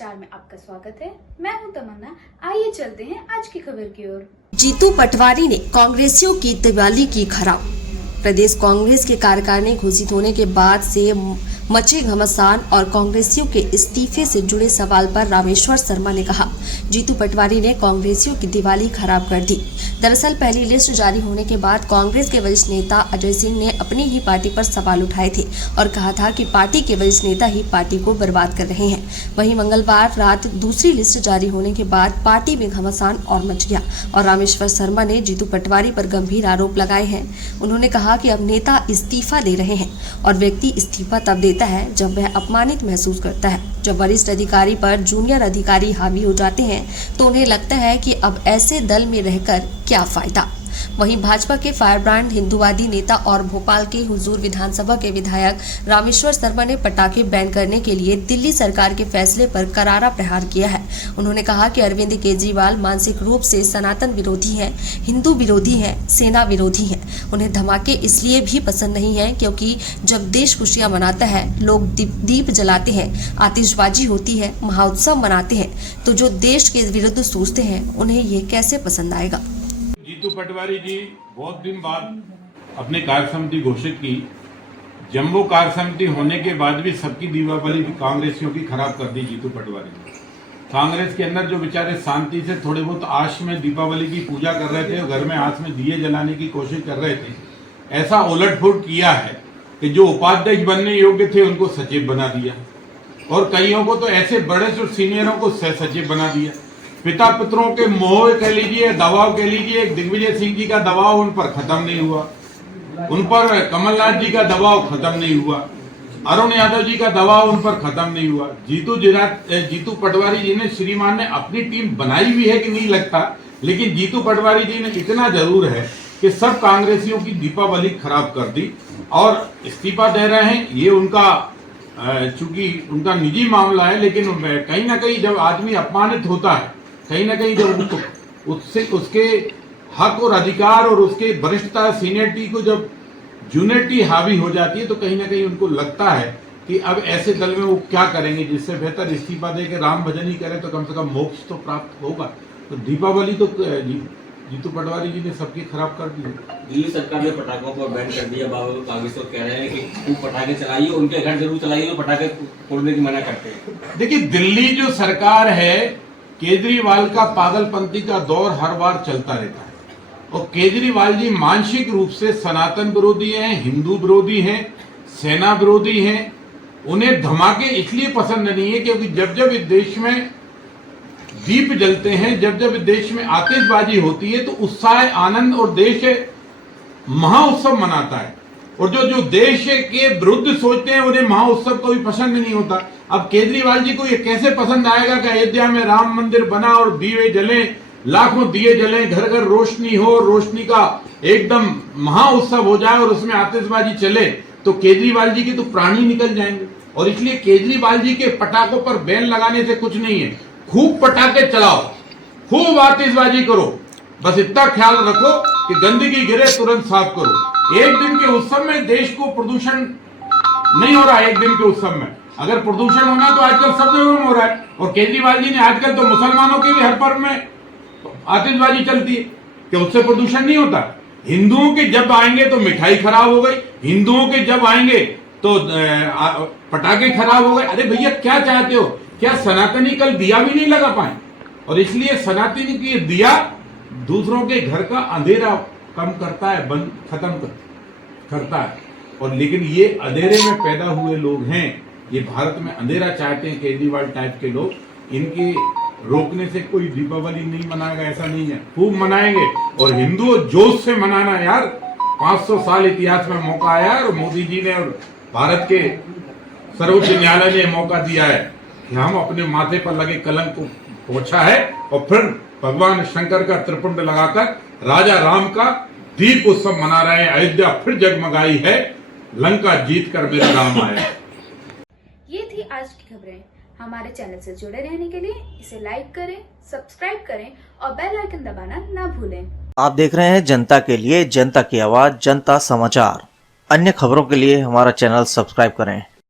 समाचार में आपका स्वागत है। मैं हूं तमन्ना। आइए चलते हैं आज की खबर की ओर। जीतू पटवारी ने कांग्रेसियों की दिवाली की खराब। प्रदेश कांग्रेस के कार्यकारिणी घोषित होने के बाद से मचे घमासान और कांग्रेसियों के इस्तीफे से जुड़े सवाल पर रामेश्वर शर्मा ने कहा, जीतू पटवारी ने कांग्रेसियों की दिवाली खराब कर दी। दरअसल पहली लिस्ट जारी होने के बाद कांग्रेस के वरिष्ठ नेता अजय सिंह ने अपनी ही पार्टी पर सवाल उठाए थे और कहा था कि पार्टी के वरिष्ठ नेता ही पार्टी को बर्बाद कर रहे हैं। वहीं मंगलवार रात दूसरी लिस्ट जारी होने के बाद पार्टी में घमासान और मच गया और रामेश्वर शर्मा ने जीतू पटवारी पर गंभीर आरोप लगाए हैं। उन्होंने कहा कि अब नेता इस्तीफा दे रहे हैं और व्यक्ति इस्तीफा तब देता है जब वह अपमानित महसूस करता है। जब वरिष्ठ अधिकारी पर जूनियर अधिकारी हावी हो जाते हैं तो उन्हें लगता है कि अब ऐसे दल में रहकर क्या फायदा। वहीं भाजपा के फायरब्रांड हिंदूवादी नेता और भोपाल के हुजूर विधानसभा के विधायक रामेश्वर शर्मा ने पटाखे बैन करने के लिए दिल्ली सरकार के फैसले पर करारा प्रहार किया है। उन्होंने कहा कि अरविंद केजरीवाल मानसिक रूप से सनातन विरोधी हैं, हिंदू विरोधी हैं, सेना विरोधी हैं। उन्हें धमाके इसलिए भी पसंद नहीं है क्योंकि जब देश खुशियां मनाता है, लोग दीप जलाते हैं, आतिशबाजी होती है, महाउत्सव मनाते हैं, तो जो देश के विरुद्ध सोचते हैं उन्हें ये कैसे पसंद आएगा। जीतू पटवारी जी बहुत दिन बाद अपने कार्य समिति घोषित की। जम्बो कार्य समिति होने के बाद भी सबकी दीपावली कांग्रेसियों की खराब कर दी जीतू पटवारी जी। कांग्रेस के अंदर जो बेचारे शांति से थोड़े बहुत आश में दीपावली की पूजा कर रहे थे और घर में आस में दिए जलाने की कोशिश कर रहे थे, ऐसा उलटफुलट किया है कि जो उपाध्यक्ष बनने योग्य थे उनको सचिव बना दिया और कईयों को तो ऐसे बड़े सीनियरों को सह सचिव बना दिया। पिता पुत्रों के मोह कह लीजिए, दबाव कह लीजिए, दिग्विजय सिंह जी का दबाव उन पर खत्म नहीं हुआ, उन पर कमलनाथ जी का दबाव खत्म नहीं हुआ, अरुण यादव जी का दबाव उन पर खत्म नहीं हुआ। जीतू पटवारी जी ने श्रीमान ने अपनी टीम बनाई भी है कि नहीं लगता, लेकिन जीतू पटवारी जी ने इतना जरूर है कि सब कांग्रेसियों की दीपावली खराब कर दी और इस्तीफा दे रहे हैं। ये उनका चूंकि उनका निजी मामला है, लेकिन कहीं ना कहीं जब आदमी अपमानित होता है, कहीं ना कहीं जब उससे उसके हक और अधिकार और उसके वरिष्ठता सीनियरिटी को जब जूनियरिटी हावी हो जाती है तो कहीं ना कहीं उनको लगता है कि अब ऐसे दल में वो क्या करेंगे, जिससे बेहतर इस्तीफा दे के राम भजन ही करें तो कम से कम मोक्ष तो प्राप्त होगा। तो दीपावली तो जीतू पटवारी जी ने सबकी खराब कर दी। दिल्ली सरकार ने पटाखों पर बैन कर दिया। बाबा कांग्रेस तो कह रहे हैं कि तुम पटाखे चलाइए, उनके घर जरूर चलाइए, तो पटाखे फोड़ने की मना करते हैं। देखिए, दिल्ली जो सरकार है, केजरीवाल का पागलपंथी का दौर हर बार चलता रहता है और केजरीवाल जी मानसिक रूप से सनातन विरोधी हैं, हिंदू विरोधी हैं, सेना विरोधी हैं। उन्हें धमाके इसलिए पसंद नहीं है क्योंकि जब जब इस देश में दीप जलते हैं, जब जब इस देश में आतिशबाजी होती है तो उत्साह, आनंद और देश महाउत्सव मनाता है और जो देश के विरुद्ध सोचते हैं उन्हें महाउत्सव कभी पसंद नहीं होता। अब केजरीवाल जी को ये कैसे पसंद आएगा कि अयोध्या में राम मंदिर बना और दिए जले, लाखों दिए जले, घर घर रोशनी हो, रोशनी का एकदम महाउत्सव हो जाए और उसमें आतिशबाजी चले, तो केजरीवाल जी के तो प्राणी निकल जाएंगे। और इसलिए केजरीवाल जी के पटाखों पर बैन लगाने से कुछ नहीं है। खूब पटाखे चलाओ, खूब आतिशबाजी करो, बस इतना ख्याल रखो कि गंदगी गिरे तुरंत साफ करो। एक दिन के उत्सव में देश को प्रदूषण नहीं हो रहा है। एक दिन के उत्सव में अगर प्रदूषण होना तो आजकल सब जगह में हो रहा है और केजरीवाल जी ने आजकल तो मुसलमानों के भी हर पर्व में आतिशबाजी चलती है कि उससे प्रदूषण नहीं होता। हिंदुओं के जब आएंगे तो मिठाई खराब हो गई, हिंदुओं के जब आएंगे तो पटाखे खराब हो गए। अरे भैया, क्या चाहते हो? क्या सनातनी कल दिया भी नहीं लगा पाए? और इसलिए सनातनी की दिया दूसरों के घर का अंधेरा कम करता है, बंद खत्म करता है। और लेकिन ये अंधेरे में पैदा हुए लोग हैं, ये भारत में अंधेरा चाहते हैं केजरीवाल टाइप के लोग। इनके रोकने से कोई दीपावली नहीं मनाएगा ऐसा नहीं है, खूब मनाएंगे। और हिंदू जोश से मनाना यार, 500 साल इतिहास में मौका आया और मोदी जी ने और भारत के सर्वोच्च न्यायालय ने मौका दिया है कि हम अपने माथे पर लगे कलंक को पोंछा है और फिर भगवान शंकर का त्रिपुंड लगाकर राजा राम का दीप उत्सव मना रहे हैं। अयोध्या फिर जगमगाई है, लंका जीत कर मेरा राम आया। ये थी आज की खबरें। हमारे चैनल से जुड़े रहने के लिए इसे लाइक करें, सब्सक्राइब करें और बेल आइकन दबाना ना भूलें। आप देख रहे हैं जनता के लिए, जनता की आवाज, जनता समाचार। अन्य खबरों के लिए हमारा चैनल सब्सक्राइब करें।